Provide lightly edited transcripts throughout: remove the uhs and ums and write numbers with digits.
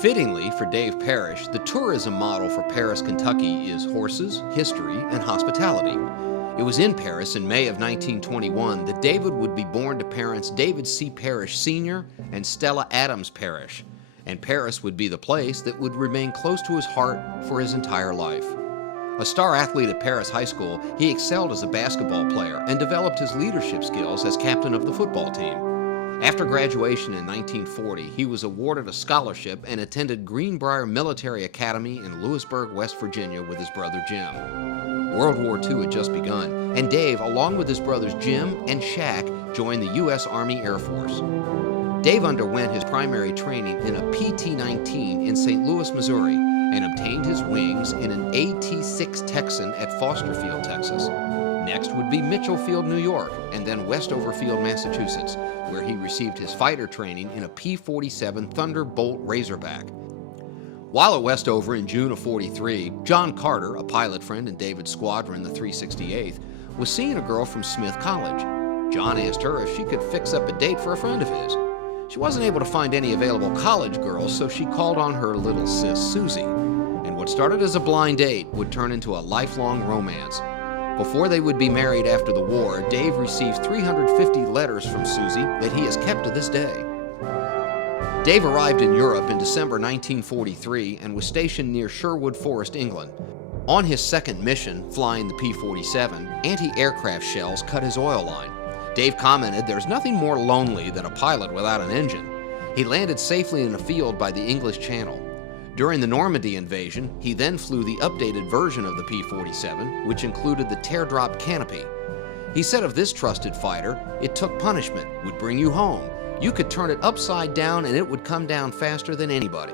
Fittingly for Dave Parrish, the tourism model for Paris, Kentucky is horses, history, and hospitality. It was in Paris in May of 1921 that David would be born to parents David C. Parrish Sr. and Stella Adams Parrish, and Paris would be the place that would remain close to his heart for his entire life. A star athlete at Paris High School, he excelled as a basketball player and developed his leadership skills as captain of the football team. After graduation in 1940, he was awarded a scholarship and attended Greenbrier Military Academy in Lewisburg, West Virginia with his brother Jim. World War II had just begun, and Dave, along with his brothers Jim and Shaq, joined the U.S. Army Air Force. Dave underwent his primary training in a PT-19 in St. Louis, Missouri, and obtained his wings in an AT-6 Texan at Foster Field, Texas. Next would be Mitchell Field, New York, and then Westover Field, Massachusetts, where he received his fighter training in a P-47 Thunderbolt Razorback. While at Westover in June of '43, John Carter, a pilot friend in David's squadron, the 368th, was seeing a girl from Smith College. John asked her if she could fix up a date for a friend of his. She wasn't able to find any available college girls, so she called on her little sis, Susie. And what started as a blind date would turn into a lifelong romance. Before they would be married after the war, Dave received 350 letters from Susie that he has kept to this day. Dave arrived in Europe in December 1943 and was stationed near Sherwood Forest, England. On his second mission, flying the P-47, anti-aircraft shells cut his oil line. Dave commented, "There's nothing more lonely than a pilot without an engine." He landed safely in a field by the English Channel. During the Normandy invasion, he then flew the updated version of the P-47, which included the teardrop canopy. He said of this trusted fighter, "It took punishment, would bring you home. You could turn it upside down and it would come down faster than anybody."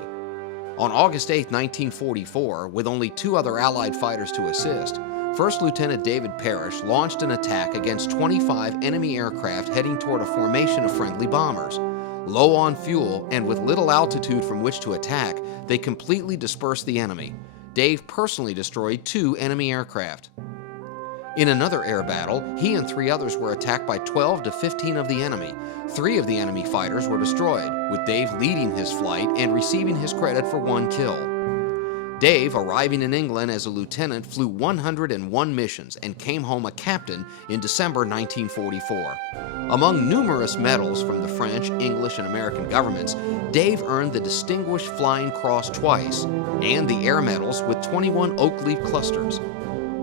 On August 8, 1944, with only two other Allied fighters to assist, First Lieutenant David Parrish launched an attack against 25 enemy aircraft heading toward a formation of friendly bombers. Low on fuel and with little altitude from which to attack, they completely dispersed the enemy. Dave personally destroyed 2 enemy aircraft. In another air battle, he and 3 others were attacked by 12 to 15 of the enemy. 3 of the enemy fighters were destroyed, with Dave leading his flight and receiving his credit for 1 kill. Dave, arriving in England as a lieutenant, flew 101 missions and came home a captain in December 1944. Among numerous medals from the French, English, and American governments, Dave earned the Distinguished Flying Cross twice and the Air Medals with 21 oak leaf clusters.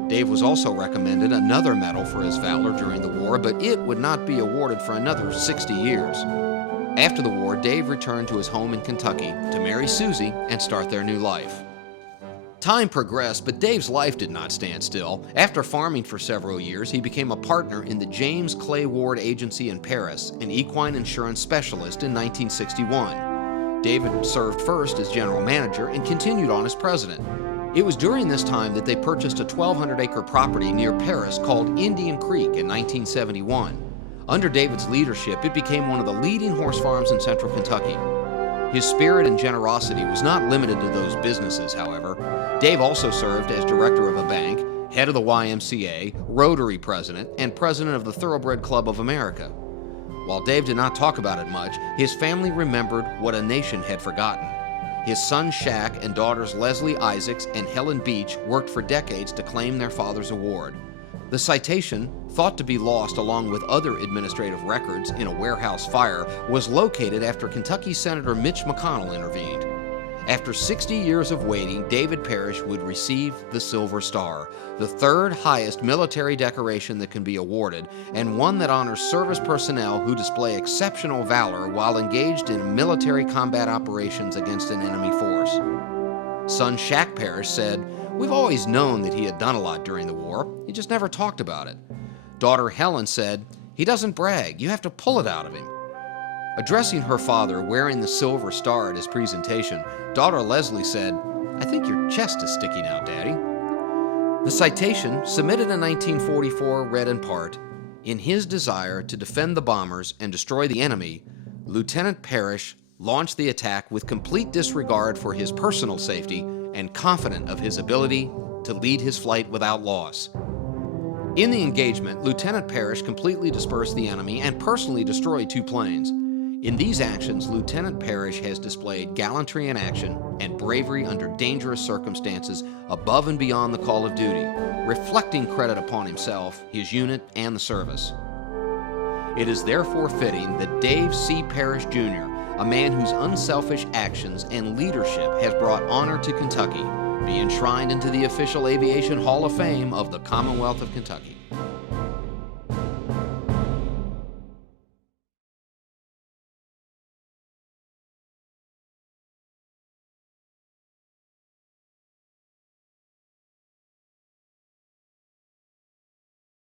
Dave was also recommended another medal for his valor during the war, but it would not be awarded for another 60 years. After the war, Dave returned to his home in Kentucky to marry Susie and start their new life. Time progressed, but Dave's life did not stand still. After farming for several years, he became a partner in the James Clay Ward Agency in Paris, an equine insurance specialist, in 1961. David served first as general manager and continued on as president. It was during this time that they purchased a 1,200-acre property near Paris called Indian Creek in 1971. Under David's leadership, it became one of the leading horse farms in central Kentucky. His spirit and generosity was not limited to those businesses, however. Dave also served as director of a bank, head of the YMCA, Rotary president, and president of the Thoroughbred Club of America. While Dave did not talk about it much, his family remembered what a nation had forgotten. His son Shaq and daughters Leslie Isaacs and Helen Beach worked for decades to claim their father's award. The citation, thought to be lost along with other administrative records in a warehouse fire, was located after Kentucky Senator Mitch McConnell intervened. After 60 years of waiting, David Parrish would receive the Silver Star, the 3rd highest military decoration that can be awarded, and one that honors service personnel who display exceptional valor while engaged in military combat operations against an enemy force. Son Shaq Parrish said, "We've always known that he had done a lot during the war. He just never talked about it." Daughter Helen said, "He doesn't brag. You have to pull it out of him." Addressing her father wearing the Silver Star at his presentation, daughter Leslie said, "I think your chest is sticking out, Daddy." The citation, submitted in 1944, read in part, "In his desire to defend the bombers and destroy the enemy, Lieutenant Parrish launched the attack with complete disregard for his personal safety and confident of his ability to lead his flight without loss." In the engagement, Lieutenant Parrish completely dispersed the enemy and personally destroyed 2 planes. In these actions, Lieutenant Parrish has displayed gallantry in action and bravery under dangerous circumstances above and beyond the call of duty, reflecting credit upon himself, his unit, and the service. It is therefore fitting that Dave C. Parrish, Jr., a man whose unselfish actions and leadership has brought honor to Kentucky, be enshrined into the official Aviation Hall of Fame of the Commonwealth of Kentucky.